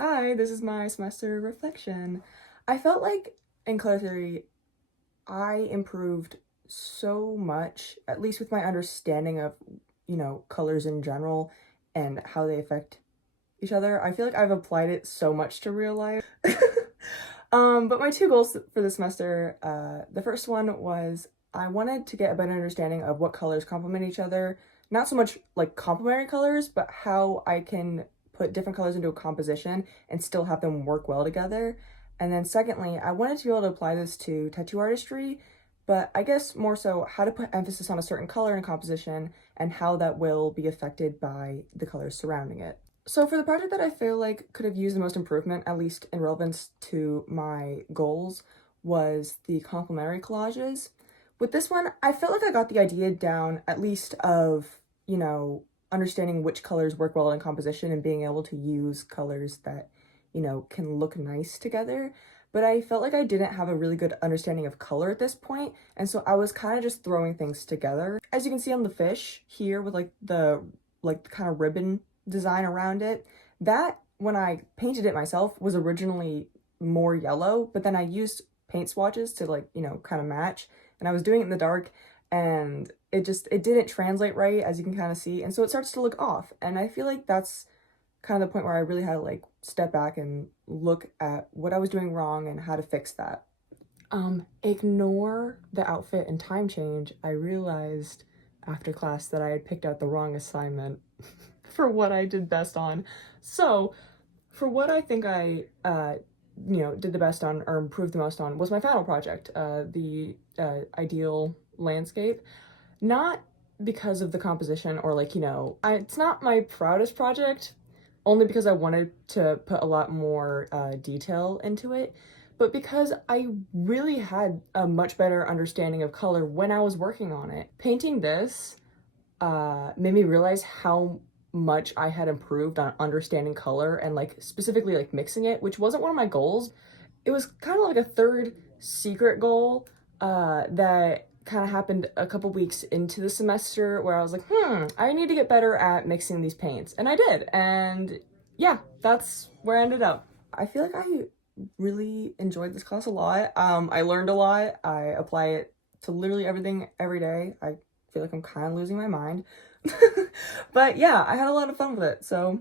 Hi, this is my semester reflection. I felt like in color theory, I improved so much, at least with my understanding of, colors in general and how they affect each other. I feel like I've applied it so much to real life. But my two goals for the semester, the first one was I wanted to get a better understanding of what colors complement each other. Not so much like complementary colors, but how I can put different colors into a composition and still have them work well together. And then secondly, I wanted to be able to apply this to tattoo artistry, but I guess more so how to put emphasis on a certain color in a composition and how that will be affected by the colors surrounding it. So for the project that I feel like could have used the most improvement, at least in relevance to my goals, was the complementary collages. With this one, I felt like I got the idea down, at least of, understanding which colors work well in composition and being able to use colors that, can look nice together. But I felt like I didn't have a really good understanding of color at this point, and so I was kind of just throwing things together. As you can see on the fish here with like the kind of ribbon design around it, that when I painted it myself was originally more yellow, but then I used paint swatches to kind of match, and I was doing it in the dark, and it didn't translate right, as you can kind of see, and so it starts to look off. And I feel like that's kind of the point where I really had to step back and look at what I was doing wrong and how to fix that. Ignore the outfit and time change. I realized after class that I had picked out the wrong assignment for what I did best on. So, for what I think I, did the best on or improved the most on was my final project, the ideal landscape. Not because of the composition or it's not my proudest project, only because I wanted to put a lot more detail into it, but because I really had a much better understanding of color when I was working on it. Painting this made me realize how much I had improved on understanding color and specifically mixing it, which wasn't one of my goals. It was kind of like a third secret goal that kind of happened a couple weeks into the semester where I was like, I need to get better at mixing these paints. And I did. And yeah, that's where I ended up. I feel like I really enjoyed this class a lot. I learned a lot. I apply it to literally everything every day. I feel like I'm kind of losing my mind. But yeah, I had a lot of fun with it. So